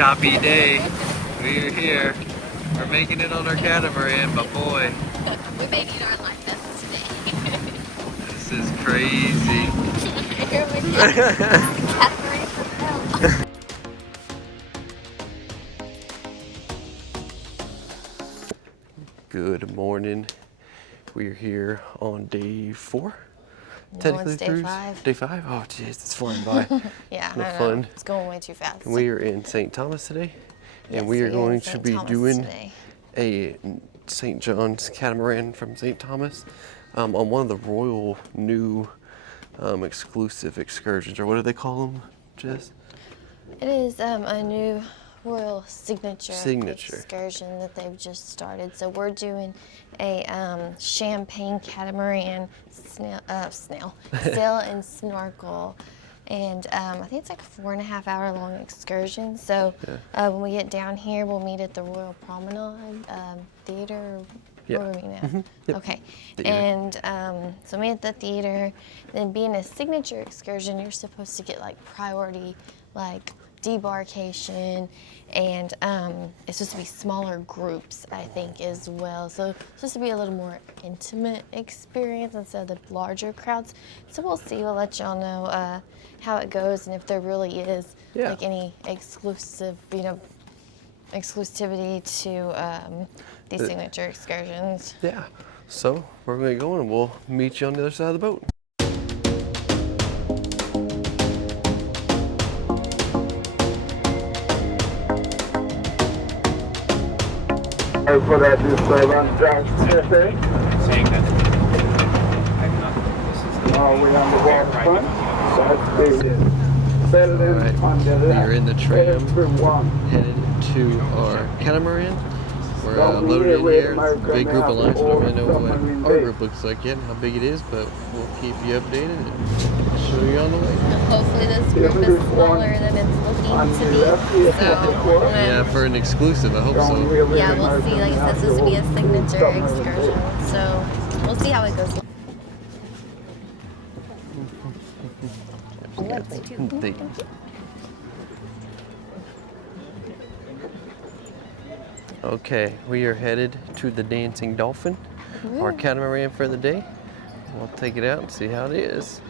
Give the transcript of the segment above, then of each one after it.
choppy day. We're here. We're making it on our catamaran, but boy. We may need our life vests today. This is crazy. Here we go. Catamaran for hell. Good morning. We're here on day 4. No, Technically it's day cruise. 5. Day 5? Oh jeez, it's flying by. Yeah, No I know. fun. It's going way too fast. We are in St. Thomas today, Yes, and we are in going to St. be Thomas doing today. a St. John's catamaran from St. Thomas on one of the Royal new exclusive excursions, or what do they call them, Jess? It is a new Royal Signature Signature Excursion that they've just started. So we're doing a Champagne Catamaran sail and Snorkle. And I think it's like a 4.5-hour long excursion. So when we get down here, we'll meet at the Royal Promenade Theater. Where are we now? Yep. Okay. Theater. And so meet at the theater. Then being a signature excursion, you're supposed to get like priority, like debarkation, and it's supposed to be smaller groups, I think, as well. So it's supposed to be a little more intimate experience instead of the larger crowds. So we'll see. We'll let y'all know how it goes and if there really is like any exclusivity to these signature excursions. Yeah. So we're going to get going, and we'll meet you on the other side of the boat. For that disturbance, Cafe. Saying that We on the waterfront. We are in the tram, headed to our catamaran. We're loaded in here. It's a big group of lunch. We don't really know what our group looks like yet and how big it is, but we'll keep you updated and show you on the way. Hopefully this group is smaller than it's looking to be. So, yeah, for an exclusive, I hope so. Yeah, we'll see. Like I said, this will be a signature excursion. So we'll see how it goes. Okay, we are headed to the Dancing Dolphin, our catamaran for the day. We'll take it out and see how it is.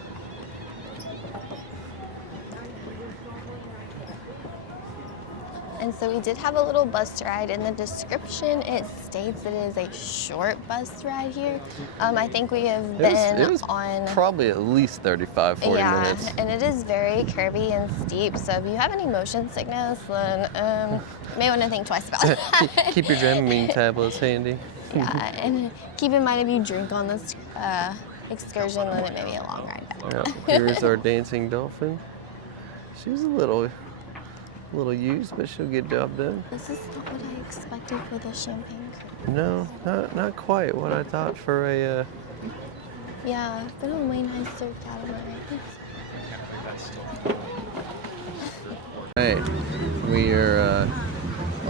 And so we did have a little bus ride. In the description, it states that it is a short bus ride here. I think we have been It was on probably at least 35, 40 minutes. And it is very curvy and steep. So if you have any motion sickness, then may want to think twice about it. Keep your Dramamine tablets handy. Yeah, and keep in mind if you drink on this excursion, then it may be a long ride back. Yeah, here's our Dancing Dolphin. She's a little used, but she'll get the job done. This is not what I expected for the champagne. No, not quite what I thought for a. Yeah, I've been on way nicer catamarans. Alright, we are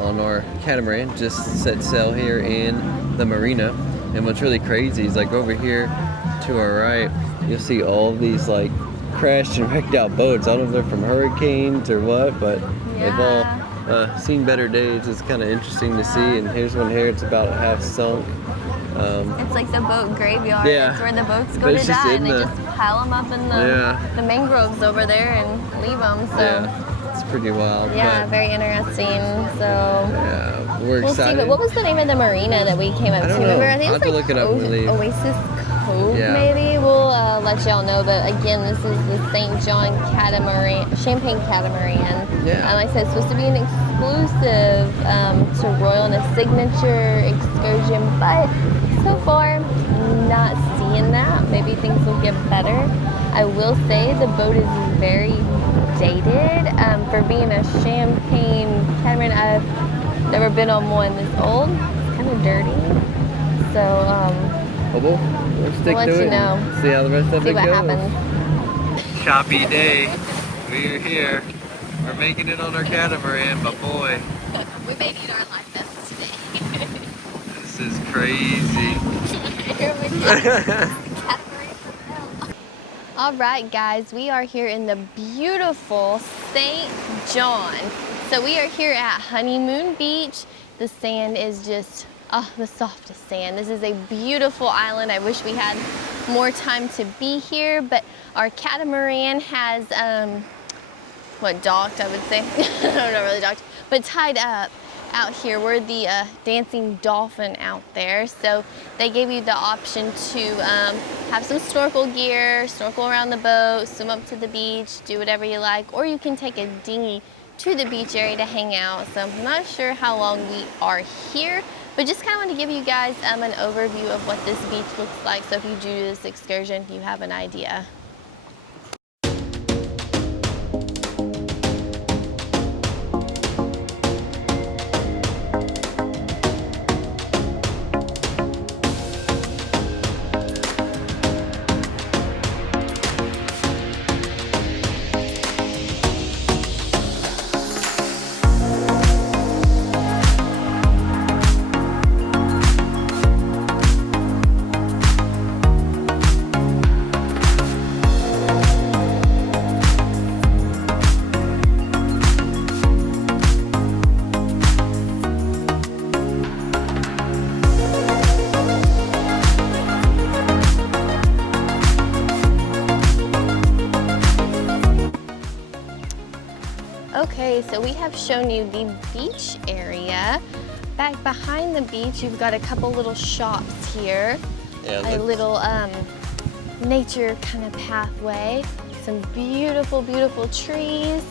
on our catamaran, just set sail here in the marina. And what's really crazy is like over here to our right, you'll see all these like crashed and wrecked out boats. I don't know if they're from hurricanes or what, but they've all seen better days. It's kind of interesting to see. And here's one here, it's about half sunk. It's like the boat graveyard. Yeah. It's where the boats go to die, and they just pile them up in the mangroves over there and leave them. So yeah, it's pretty wild. Yeah, but, very interesting. So yeah, we're we'll excited. see. But what was the name of the marina that we came up to? Remember, I think I'll it have was to like look it up when we leave. Oasis Cove, maybe. We'll let y'all know. But again, this is the St. John Champagne Catamaran. Yeah. Like I said, it's supposed to be an exclusive to Royal and a signature excursion, but so far, not seeing that. Maybe things will get better. I will say the boat is very dated for being a champagne catamaran. I've never been on one this old. It's kind of dirty. So we'll stick we'll to let it you know. and see how the rest of See it what goes. happens. Choppy day. We're here. We're making it on our catamaran, but boy. We may need our life vests today. This is crazy. Here we go. All right, guys, we are here in the beautiful St. John. So we are here at Honeymoon Beach. The sand is just, the softest sand. This is a beautiful island. I wish we had more time to be here, but our catamaran has, docked, I would say. Not really docked, but tied up out here. We're the dancing dolphin out there. So they gave you the option to have some snorkel gear, snorkel around the boat, swim up to the beach, do whatever you like, or you can take a dinghy to the beach area to hang out. So I'm not sure how long we are here, but just kind of want to give you guys an overview of what this beach looks like. So if you do this excursion, you have an idea. Okay, so we have shown you the beach area. Back behind the beach, you've got a couple little shops here. Yeah, a little nature kind of pathway. Some beautiful, beautiful trees.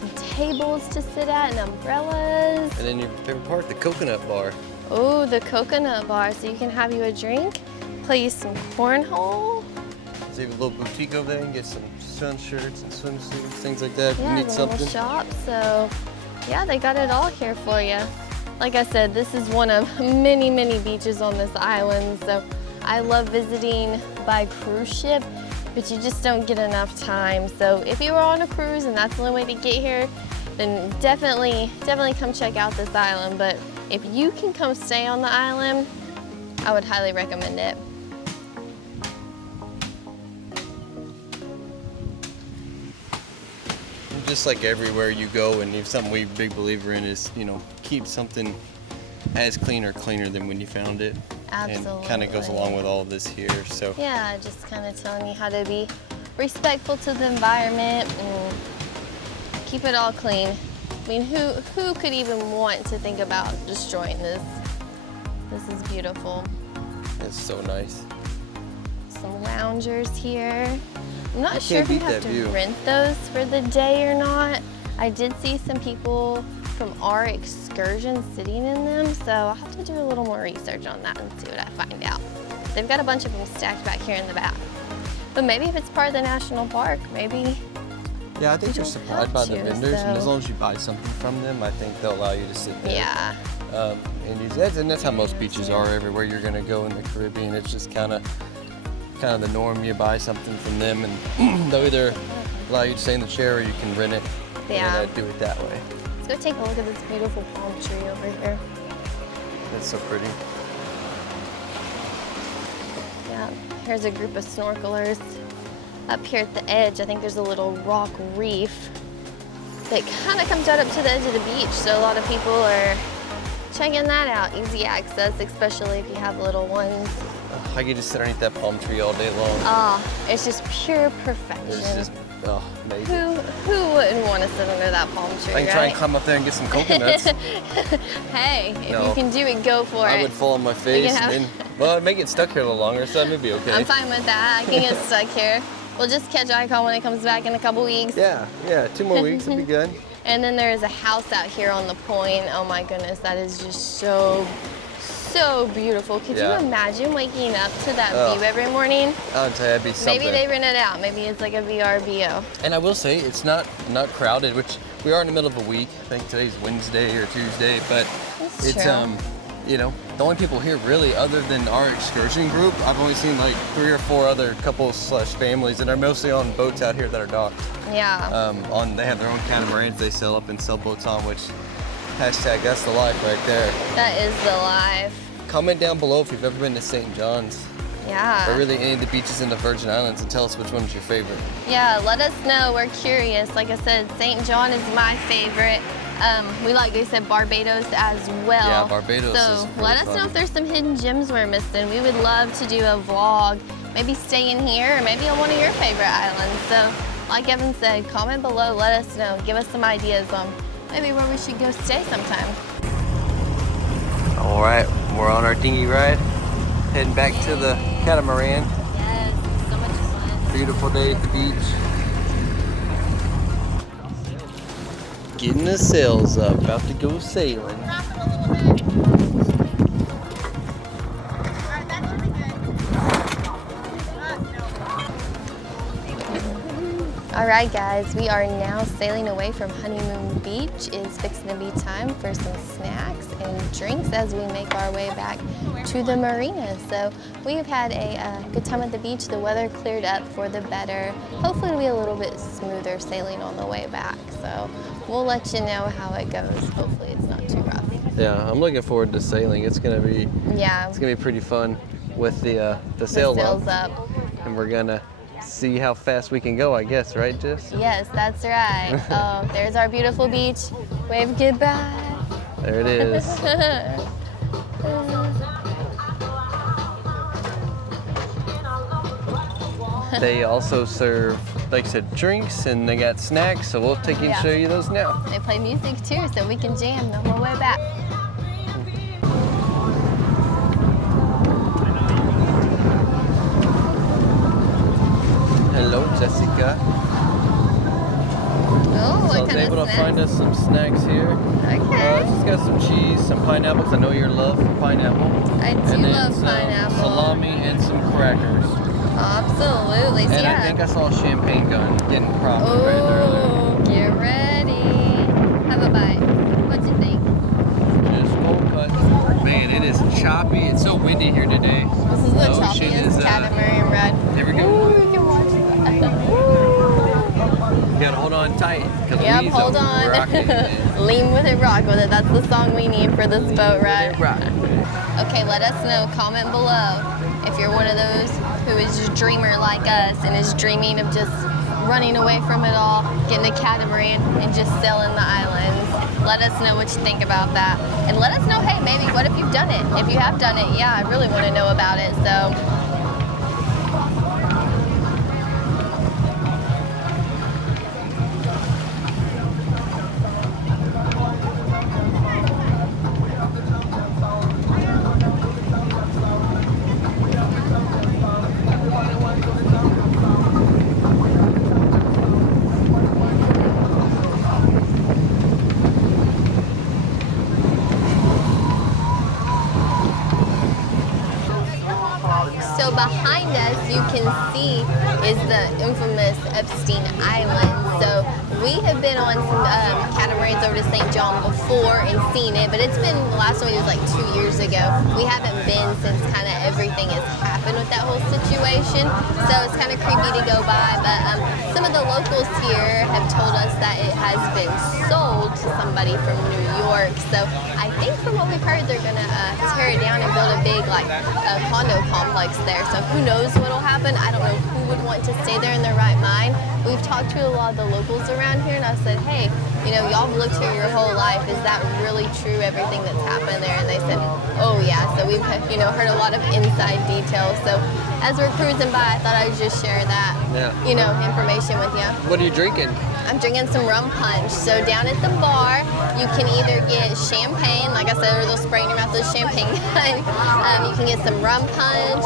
Some tables to sit at and umbrellas. And then your favorite part, the coconut bar. Oh, the coconut bar. So you can have you a drink, play you some cornhole. There's even a little boutique over there and get some sun shirts and swimsuits, things like that. Yeah, you need something. Little shop. So yeah, they got it all here for you. Like I said, this is one of many, many beaches on this island. So I love visiting by cruise ship, but you just don't get enough time. So if you were on a cruise and that's the only way to get here, then definitely come check out this island. But if you can come stay on the island, I would highly recommend it. Just like everywhere you go, and something we're a big believer in is, keep something as clean or cleaner than when you found it. Absolutely. And kind of goes along with all of this here. So yeah, just kind of telling you how to be respectful to the environment and keep it all clean. I mean, who could even want to think about destroying this? This is beautiful. It's so nice. Some loungers here. I'm not sure if you you have to view. rent those for the day or not. I did see some people from our excursion sitting in them, so I'll have to do a little more research on that and see what I find out. They've got a bunch of them stacked back here in the back. But maybe if it's part of the national park, maybe. Yeah, I think you're supplied by the vendors, and as long as you buy something from them, I think they'll allow you to sit there. Yeah. And use that, and that's how most beaches are everywhere you're going to go in the Caribbean. It's just kind of the norm. You buy something from them, and they'll either allow you to stay in the chair or you can rent it. Yeah. And do it that way. Let's go take a look at this beautiful palm tree over here. That's so pretty. Yeah, here's a group of snorkelers. Up here at the edge, I think there's a little rock reef that kind of comes out up to the edge of the beach. So a lot of people are checking that out. Easy access, especially if you have little ones. I could just sit underneath that palm tree all day long. Oh, it's just pure perfection. It's just, amazing. Who wouldn't want to sit under that palm tree, I can try and climb up there and get some coconuts. Hey, if you can do it, go for it. I would fall on my face. Well, I'd make it stuck here a little longer, so that may be okay. I'm fine with that. I can get stuck here. We'll just catch Icon when it comes back in a couple weeks. Yeah, 2 more weeks would be good. And then there is a house out here on the point. Oh my goodness, that is just so beautiful. Could you imagine waking up to that view every morning? I'll tell you, that'd be something. Maybe they rent it out. Maybe it's like a VRBO. And I will say, it's not crowded, which we are in the middle of a week. I think today's Wednesday or Tuesday, but That's it's true. The only people here really, other than our excursion group, I've only seen like 3 or 4 other couples/families that are mostly on boats out here that are docked. Yeah. They have their own catamarans they sell up and sell boats on, which hashtag that's the life right there. That is the life. Comment down below if you've ever been to St. John's. Yeah. Or really any of the beaches in the Virgin Islands, and tell us which one's your favorite. Yeah, let us know. We're curious. Like I said, St. John is my favorite. We like I said Barbados as well. Yeah, Barbados So is really let us fun. know if there's some hidden gems we're missing. We would love to do a vlog, maybe staying here or maybe on one of your favorite islands. So like Evan said, comment below, let us know. Give us some ideas on maybe where we should go stay sometime. All right, we're on our dinghy ride, heading back to the catamaran. Yes, so much fun. Beautiful day at the beach. Getting the sails up, about to go sailing. All right, guys, we are now sailing away from Honeymoon Beach. It's fixing to be time for some snacks and drinks as we make our way back to the marina. So we've had a good time at the beach. The weather cleared up for the better. Hopefully it'll be a little bit smoother sailing on the way back. So we'll let you know how it goes. Hopefully it's not too rough. Yeah, I'm looking forward to sailing. It's gonna be pretty fun with the sails up. and we're gonna see how fast we can go, I guess, right, Jess? Yes, that's right. Oh, there's our beautiful beach. Wave goodbye. There it is. They also serve, like I said, drinks, and they got snacks, so we'll take you and show you those now. They play music too, so we can jam the whole way back. Hello, Jessica. Oh, So I what was kind able of to snacks? find us some snacks here. Okay. She's got some cheese, some pineapples. I know your love for pineapple. I do And then love some pineapple. salami and some crackers. Absolutely. So And yeah. I think I saw a champagne gun getting propped right there earlier. Oh, get ready. Have a bite. What you think? Just cold cut. Man, it is choppy. It's so windy here today. This is the ocean choppiest is, catamaran ride. Here we go. Ooh, you can watch it. You gotta hold on tight. 'Cause Yep, we's hold a on. rockin' it. Lean with it, rock with it. That's the song we need for this boat ride. Rock. Okay, let us know. Comment below if you're one of those who is a dreamer like us and is dreaming of just running away from it all, getting a catamaran and just sailing the islands. Let us know what you think about that. And let us know, hey, maybe what if you've done it? If you have done it, yeah, I really want to know about it. So So behind us, you can see is the infamous Epstein Island. So we have been on some catamarans over to St. John before and seen it, but it's been, the last one was like 2 years ago. We haven't been since kind of everything has happened with that whole situation. So it's kind of creepy to go by, but some of the locals here have told us that it has been sold to somebody from New York. So I think from what we've heard, they're gonna tear it down and build a big condo complex there. So who knows what'll happen? I don't know who would want to stay there in their right mind. We've talked to a lot of the locals around here, and I said, hey, you know, y'all have lived here your whole life. Is that really true, everything that's happened there? And they said, oh yeah. So we've, you know, heard a lot of inside details. So as we're cruising by, I thought I'd just share that, you know, information with you. What are you drinking? I'm drinking some rum punch. So down at the bar, you can either get champagne, like I said, or they'll spray in your mouth with champagne gun. You can get some rum punch.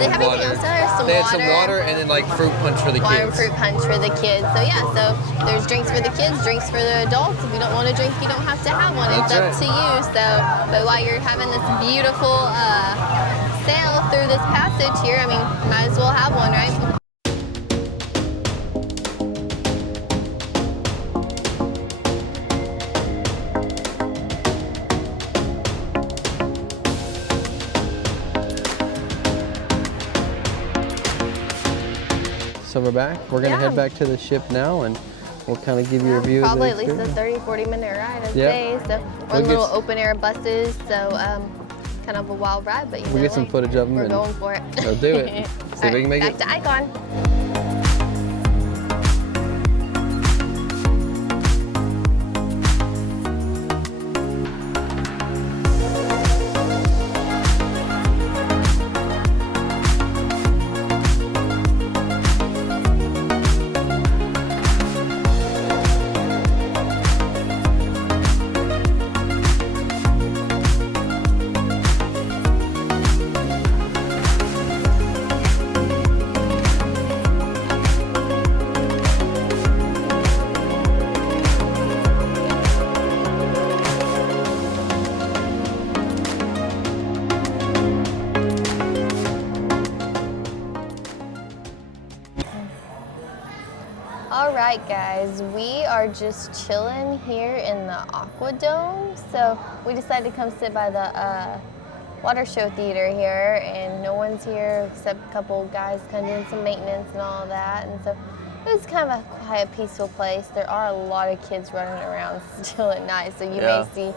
They have anything else there? Some They had water. some water and then like fruit punch for the Water and kids. fruit punch for the kids. So yeah, so there's drinks for the kids, drinks for the adults. If you don't want to drink, you don't have to have one. It's up That's to you. So, but while you're having this beautiful sail through this passage here, I mean, might as well have one, right? So we're back. We're gonna head back to the ship now, and we'll kind of give you a review. Probably of the at least a experience. 30-40 minute ride a Yep. day. So we're We'll on get little s- open air buses, so kind of a wild ride, but you We'll know, get some like, footage of 'em We're and going for it. we'll do it. See if we can make back it. to Icon. guys, we are just chilling here in the Aqua Dome. So we decided to come sit by the water show theater here, and no one's here except a couple guys kind of doing some maintenance and all of that. And so it was kind of a quiet, peaceful place. There are a lot of kids running around still at night, so you may see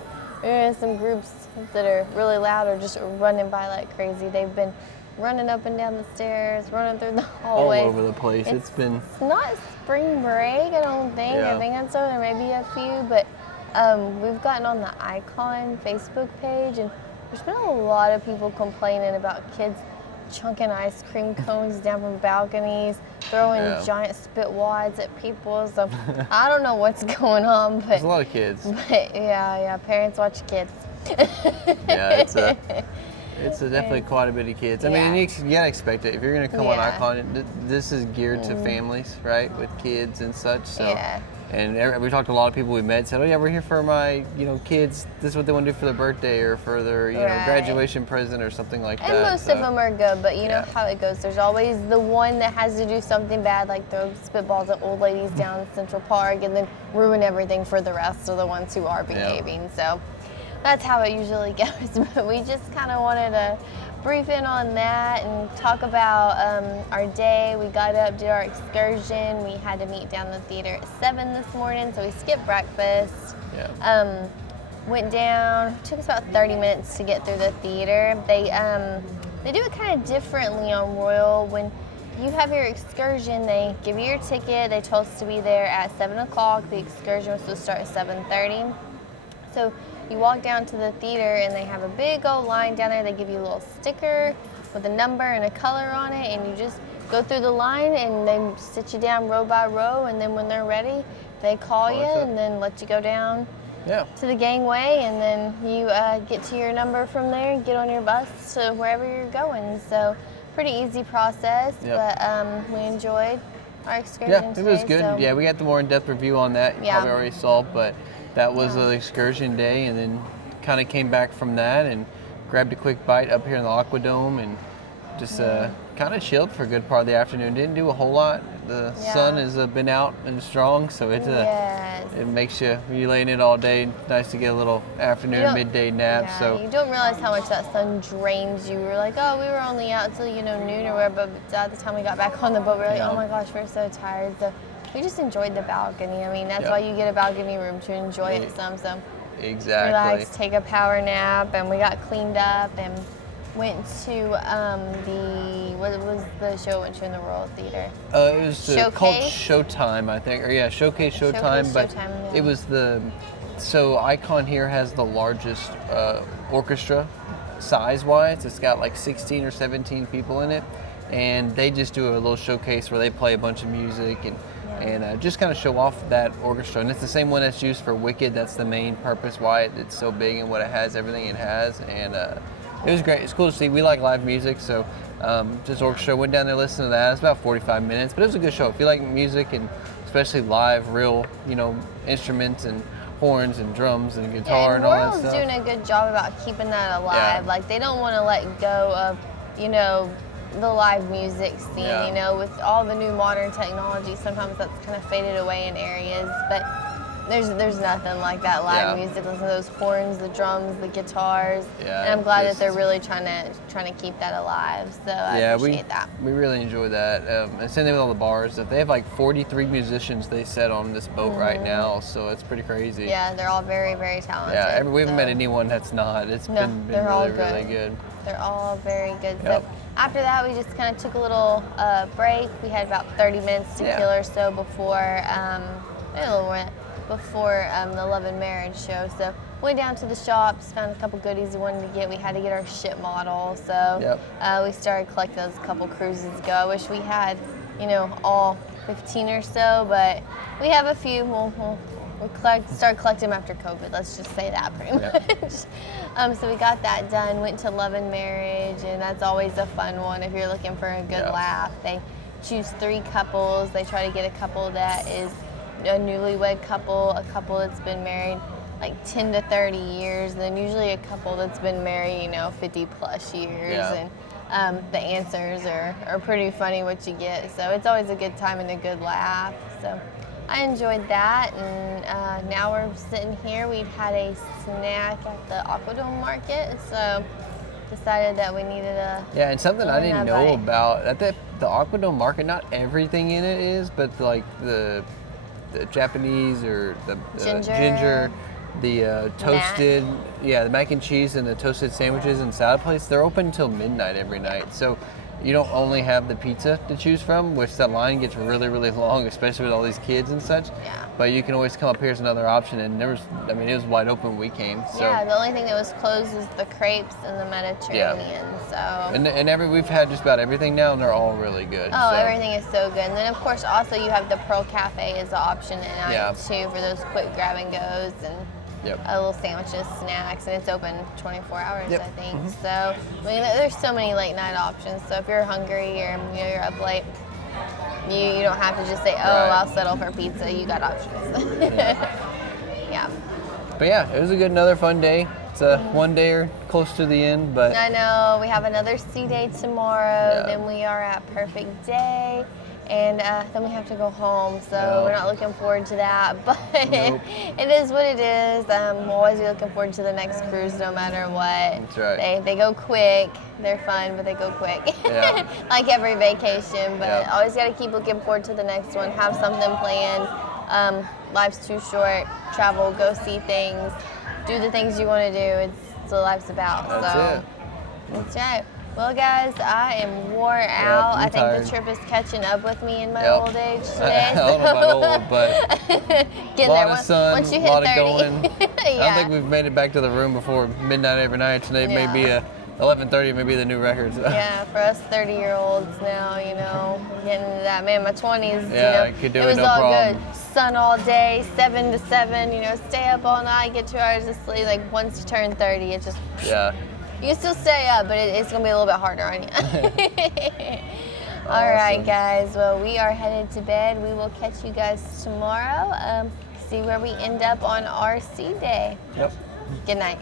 some groups that are really loud or just running by like crazy. They've been running up and down the stairs, running through the hallways. All over the place. It's not spring break, I don't think. Yeah. I think that's so. There may be a few, but we've gotten on the Icon Facebook page, and there's been a lot of people complaining about kids chunking ice cream cones down from balconies, throwing giant spit wads at people. So I don't know what's going on, but there's a lot of kids. But yeah, parents watch kids. Yeah, it's definitely quite a bit of kids. I mean, you gotta expect it. If you're gonna come on Icon, this is geared to families, right, with kids and such. So, and we talked to a lot of people we met. Said, "Oh yeah, we're here for my, kids. This is what they want to do for their birthday or for their, graduation present or something like that." And most of them are good, but you know how it goes. There's always the one that has to do something bad, like throw spitballs at old ladies down Central Park, and then ruin everything for the rest of the ones who are behaving. So that's how it usually goes. But we just kind of wanted to brief in on that and talk about our day. We got up, did our excursion. We had to meet down the theater at 7 this morning, so we skipped breakfast. Went down. Took us about 30 minutes to get through the theater. They do it kind of differently on Royal. When you have your excursion, they give you your ticket. They told us to be there at 7 o'clock. The excursion was supposed to start at 7:30. So you walk down to the theater, and they have a big old line down there. They give you a little sticker with a number and a color on it, and you just go through the line, and they sit you down row by row, and then when they're ready, they call you and then let you go down to the gangway, and then you get to your number from there and get on your bus to wherever you're going. So pretty easy process, but we enjoyed our excursion today. It was good. So. Yeah, we got the more in-depth review on that. You probably already saw, but that was the excursion day, and then kind of came back from that and grabbed a quick bite up here in the Aqua Dome and just kind of chilled for a good part of the afternoon. Didn't do a whole lot. The sun has been out and strong, so it makes you laying in all day. Nice to get a little afternoon, midday nap. So you don't realize how much that sun drains you. We're like, oh, we were only out till noon or whatever, but by the time we got back on the boat, we're like, oh my gosh, we're so tired. So we just enjoyed the balcony. I mean, that's why you get a balcony room, to enjoy it some. So relax, take a power nap, and we got cleaned up and went to what was the show we went to in the Royal Theater? It was called Showtime, I think, or Showcase Showtime. But it was so Icon here has the largest orchestra size-wise. It's got like 16 or 17 people in it, and they just do a little showcase where they play a bunch of music and just kind of show off that orchestra. And it's the same one that's used for Wicked. That's the main purpose why it's so big and what it has, everything it has. And it was great. It's cool to see. We like live music, so just orchestra. Went down there, listened to that. It's about 45 minutes, but it was a good show. If you like music, and especially live, real, instruments and horns and drums and guitar and all that stuff. Royal's doing a good job about keeping that alive. Like, they don't want to let go of, the live music scene, with all the new modern technology. Sometimes that's kind of faded away in areas, but there's nothing like that live music. Listen to those horns, the drums, the guitars. And I'm glad that they're really trying to keep that alive. So I appreciate that. We really enjoy that. And same thing with all the bars. They have like 43 musicians they set on this boat right now, so it's pretty crazy. Yeah, they're all very, very talented. Yeah, we haven't met anyone that's not. It's been really, really good. They're all very good. So after that, we just kind of took a little break. We had about 30 minutes to kill or so before the Love and Marriage show. So went down to the shops, found a couple goodies we wanted to get. We had to get our ship model, so we started collecting those a couple cruises ago. I wish we had, all 15 or so, but we have a few. We started collecting them after COVID. Let's just say that pretty much. So we got that done. Went to Love and Marriage, and that's always a fun one if you're looking for a good laugh. They choose 3 couples. They try to get a couple that is a newlywed couple, a couple that's been married like 10 to 30 years, and then usually a couple that's been married, 50 plus years. And the answers are pretty funny what you get. So it's always a good time and a good laugh. So I enjoyed that, and now we're sitting here. We'd had a snack at the Aquadome Market, so decided that we needed a... Yeah, and something I didn't know bite. about, at the Aquadome Market, not everything in it is, but like the Japanese or the ginger, the toasted, the mac and cheese and the toasted sandwiches and salad plates, they're open until midnight every night. So you don't only have the pizza to choose from, which that line gets really, really long, especially with all these kids and such. Yeah. But you can always come up here as another option, and it was wide open when we came. So. Yeah, the only thing that was closed was the crepes and the Mediterranean. So. And we've had just about everything now, and they're all really good. Oh, so. Everything is so good. And then of course also you have the Pearl Cafe as an option at night too for those quick grab and goes and little sandwiches, snacks, and it's open 24 hours, I think. So, I mean, there's so many late night options. So if you're hungry or you're up late, you don't have to just say, I'll settle for pizza. You got options. Yeah. But yeah, it was another fun day. It's a one day or close to the end, but I know we have another sea day tomorrow. Yeah. Then we are at Perfect Day. And then we have to go home, so we're not looking forward to that. But it is what it is. We'll always be looking forward to the next cruise, no matter what. That's right. They go quick. They're fun, but they go quick. Yeah. Like every vacation. But always got to keep looking forward to the next one. Have something planned. Life's too short. Travel, go see things, do the things you want to do. It's what life's about. That's it. That's right. Well, guys, I am wore out. I'm I think tired. the trip is catching up with me in my old age today. I don't know about old, but Getting a lot there. of sun, Once you a hit lot 30. of going. I don't think we've made it back to the room before midnight every night. Today may be 11:30, maybe the new record. So. Yeah, for us 30-year-olds now, getting into that. Man, my 20s, I could do it was no all problem. good. Sun all day, 7 to 7, stay up all night, get 2 hours of sleep. Like, once you turn 30, it just... Yeah. You can still stay up, but it's going to be a little bit harder on you. All right, guys. Well, we are headed to bed. We will catch you guys tomorrow. See where we end up on our sea day. Yep. Good night.